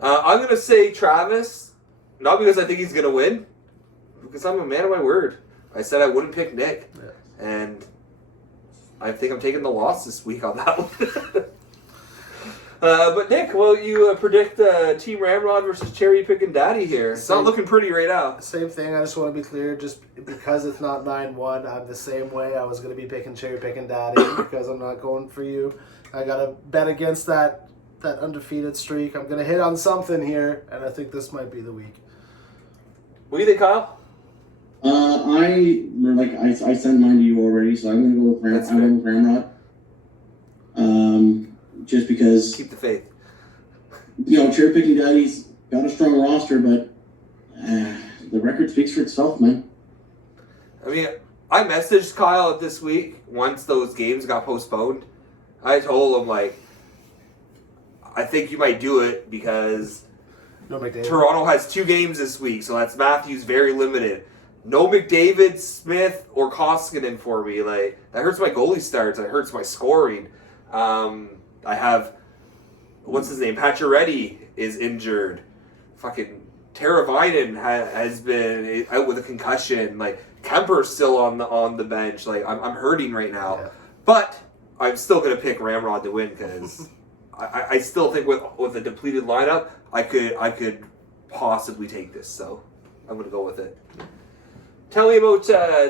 I'm going to say Travis, not because I think he's going to win, because I'm a man of my word. I said I wouldn't pick Nick, and I think I'm taking the loss this week on that one. But Nick, will you predict Team Ramrod versus Cherry Pickin' Daddy here? It's not looking pretty right now. Same thing. I just want to be clear. Just because it's not 9-1, I'm the same way. I was going to be picking Cherry Pickin' Daddy because I'm not going for you. I got to bet against that undefeated streak. I'm going to hit on something here, and I think this might be the week. What do you think, Kyle? I sent mine to you already, so I'm going to go with Ramrod. Just because Keep the faith. Cherry Picking Daddy's got a strong roster, but the record speaks for itself, man. I mean, I messaged Kyle this week once those games got postponed. I told him, like, I think you might do it because No McDavid. Toronto has 2 games this week, so that's Matthews very limited. No McDavid, Smith, or Koskinen for me. Like, that hurts my goalie starts. That hurts my scoring. I have, what's his name? Pacioretty is injured. Fucking Teravainen has been out with a concussion. Like, Kemper's still on the bench. Like, I'm hurting right now. Yeah. But I'm still gonna pick Ramrod to win because I still think with a depleted lineup, I could possibly take this. So I'm gonna go with it. Tell me about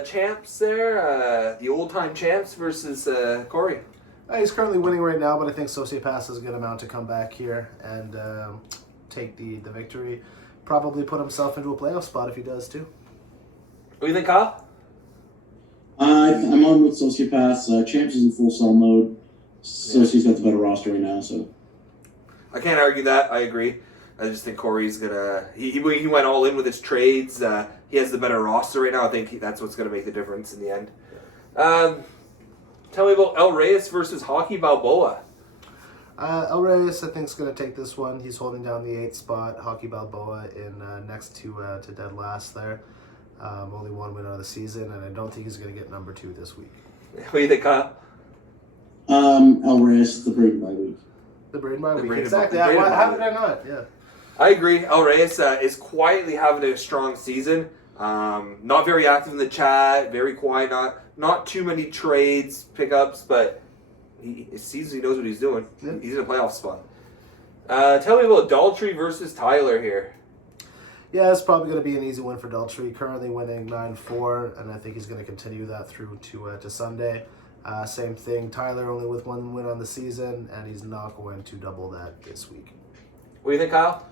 champs there, the old time champs versus Corey. He's currently winning right now, but I think Sociopath has a good amount to come back here and take the victory. Probably put himself into a playoff spot if he does too. What do you think, Kyle? I'm on with Sociopaths. Champs is in full sell mode. Socio's got the better roster right now, so. I can't argue that. I agree. I just think Corey's gonna. He went all in with his trades. He has the better roster right now. I think that's what's gonna make the difference in the end. Tell me about El Reyes versus Hockey Balboa. El Reyes, I think, is going to take this one. He's holding down the 8th spot. Hockey Balboa in next to dead last there. Only one win out of the season, and I don't think he's going to get number 2 this week. What do you think, Kyle? El Reyes, the Braden bye week. The Braden bye week, Braden exactly. Bye- the Braden How bye did I not? Yeah. I agree. El Reyes is quietly having a strong season. Not very active in the chat. Very quiet. Not too many trades, pickups, but it seems he knows what he's doing. Yeah. He's in a playoff spot. Tell me about Daltrey versus Tyler here. Yeah, it's probably going to be an easy win for Daltrey. Currently winning 9-4, and I think he's going to continue that through to Sunday. Same thing. Tyler only with 1 win on the season, and he's not going to double that this week. What do you think, Kyle?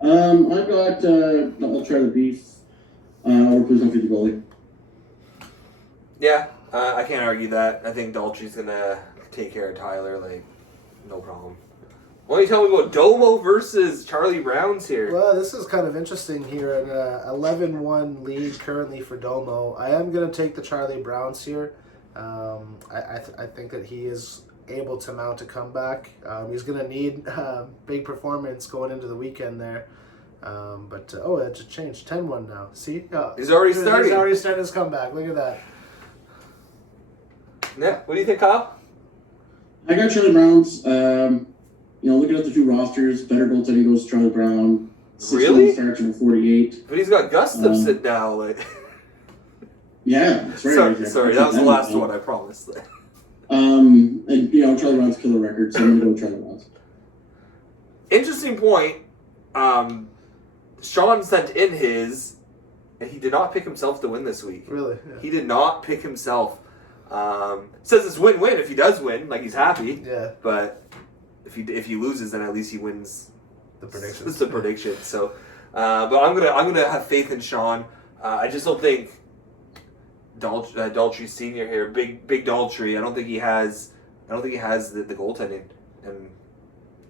I've got, I'll try the beef. Or please don't feed the goalie. Yeah, I can't argue that. I think Daltrey's going to take care of Tyler, no problem. Why don't you tell me about Domo versus Charlie Browns here? Well, this is kind of interesting here. An 11-1 lead currently for Domo. I am going to take the Charlie Browns here. I think that he is able to mount a comeback. He's going to need big performance going into the weekend there. It just changed. 10-1 now. See? He's already starting. He's already started his comeback. Look at that. Yeah, what do you think, Kyle? I got Charlie Browns. Looking at the 2 rosters, better goaltending goes to Charlie Brown. 16 Really? starts over 48. But he's got Gustafsson now. Yeah, that's right. Sorry, that was the last one, I promise. Charlie Brown's killer record, so I'm going to go with Charlie Browns. Interesting point. Sean sent in his, and he did not pick himself to win this week. Really? Yeah. He did not pick himself. Says it's win-win if he does win, he's happy. Yeah. But if he loses, then at least he wins The predictions. It's the prediction. So, but I'm gonna have faith in Sean. I just don't think Daltrey Senior here, big Daltrey. I don't think he has the goaltending, and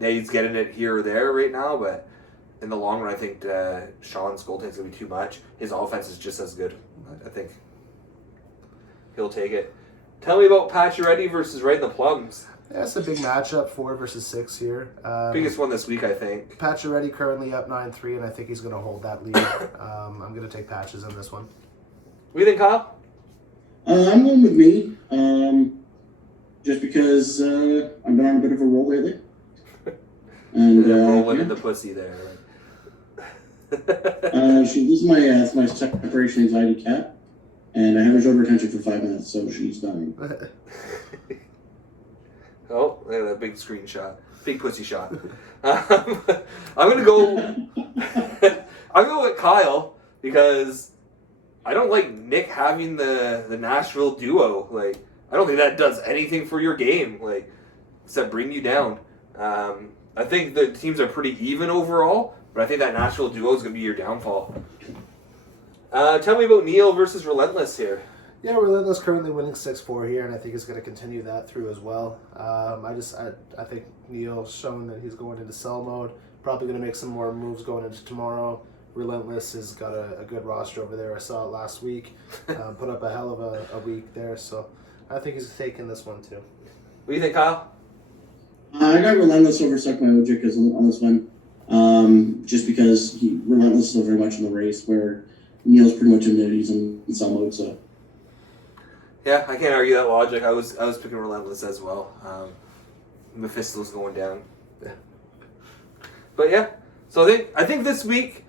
yeah, he's getting it here or there right now. But in the long run, I think Sean's goaltending's gonna be too much. His offense is just as good. I think he'll take it. Tell me about Pacioretty versus Red in the Plums. Yeah, it's a big matchup, 4 versus 6 here. Biggest one this week, I think. Pacioretty currently up 9-3, and I think he's going to hold that lead. I'm going to take Patches in this one. What do you think, Kyle? I'm going with me, just because I've been on a bit of a roll lately. And rolling in the pussy there. this is my separation anxiety cat, and I haven't showed her attention for 5 minutes, so she's dying. Oh, look at that big screenshot. Big pussy shot. I'm gonna go I'm going with Kyle because I don't like Nick having the Nashville duo. I don't think that does anything for your game, except bring you down. I think the teams are pretty even overall, but I think that Nashville duo is gonna be your downfall. Tell me about Neil versus Relentless here. Yeah, Relentless currently winning 6-4 here, and I think he's going to continue that through as well. I think Neil's shown that he's going into sell mode. Probably going to make some more moves going into tomorrow. Relentless has got a good roster over there. I saw it last week. Put up a hell of a week there, so I think he's taking this one too. What do you think, Kyle? I got Relentless over Suck My Ojik on this one, just because Relentless is still very much in the race, where Neil's pretty much he's in sell mode, so. Yeah, I can't argue that logic. I was picking Relentless as well. Mephisto's going down. Yeah. But yeah, so I think this week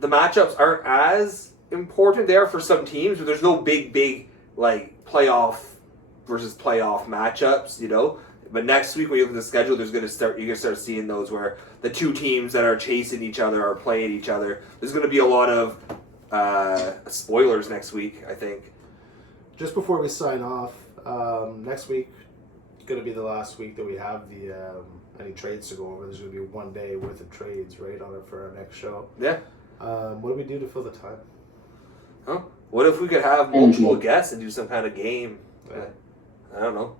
the matchups aren't as important. They are for some teams, but there's no big playoff versus playoff matchups, But next week when you look at the schedule, you're gonna start seeing those where the 2 teams that are chasing each other are playing each other. There's gonna be a lot of spoilers next week, I think. Just before we sign off, next week is going to be the last week that we have the any trades to go over. There's going to be 1 day worth of trades, right, on it for our next show. Yeah. What do we do to fill the time? Huh? What if we could have multiple guests and do some kind of game? Yeah. I don't know.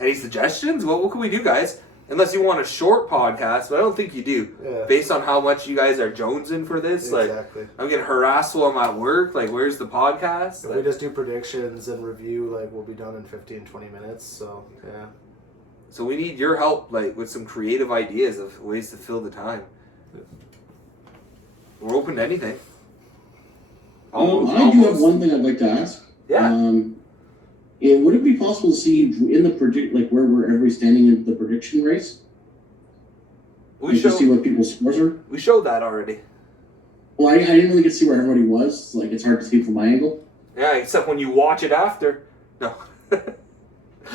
Any suggestions? What can we do, guys? Unless you want a short podcast, but I don't think you do. Yeah. Based on how much you guys are jonesing for this, Exactly. like I'm getting harassed while I'm at work. Like, where's the podcast? If we just do predictions and review, like, we'll be done in 15, 20 minutes. So, yeah. So we need your help, like, with some creative ideas of ways to fill the time. We're open to anything. I do have one thing I'd like to ask. Yeah. Would it be possible to see in the where everybody's standing in the prediction race? To see what people's scores are. We showed that already. Well, I didn't really get to see where everybody was. Like, it's hard to see from my angle. Yeah, except when you watch it after. No.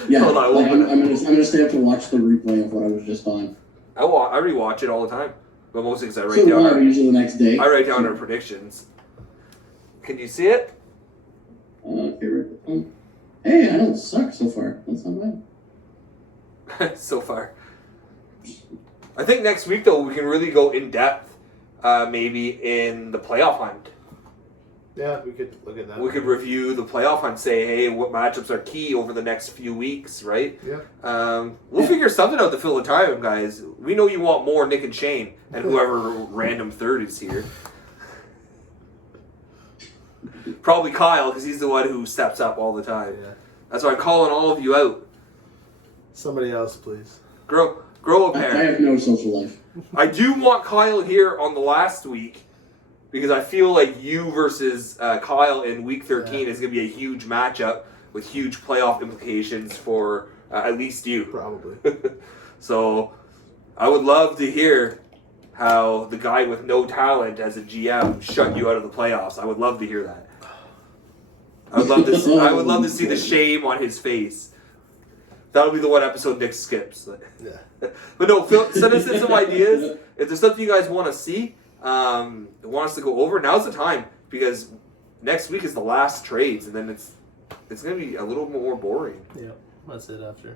Yeah, Hold on, I'm gonna stay up to watch the replay of what I was just on. I rewatch it all the time. But most things I write So down. usually the next day. I write down our predictions. Can you see it? Okay, right. Hey, I don't suck so far. That's not bad. So far. I think next week, though, we can really go in depth, maybe in the playoff hunt. Yeah, we could look at that. We could review the playoff hunt, say, hey, what matchups are key over the next few weeks, right? Yeah. We'll figure something out to fill the time, guys. We know you want more Nick and Shane and whoever random third is here. Probably Kyle, because he's the one who steps up all the time. Yeah. That's why I'm calling all of you out. Somebody else, please. Grow a pair. I have no social life. I do want Kyle here on the last week because I feel like you versus Kyle in week 13 is going to be a huge matchup with huge playoff implications for at least you. Probably. So I would love to hear how the guy with no talent as a GM shut you out of the playoffs. I would love to hear that. I would love to see the shame on his face. That'll be the one episode Nick skips. Yeah. But no, Phil, send us in some ideas. If there's something you guys want to see, want us to go over, now's the time. Because next week is the last trades, and then it's going to be a little more boring. Yeah, that's it after.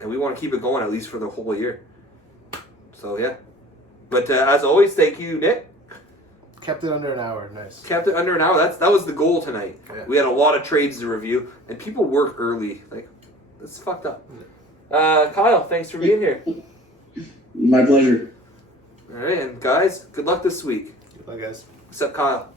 And we want to keep it going at least for the whole year. So, yeah. But as always, thank you, Nick. Kept it under an hour. Nice. Kept it under an hour. That was the goal tonight. Yeah. We had a lot of trades to review, and people work early. Like, that's fucked up. Kyle, thanks for being here. My pleasure. All right, and guys, good luck this week. Bye, guys. Except Kyle.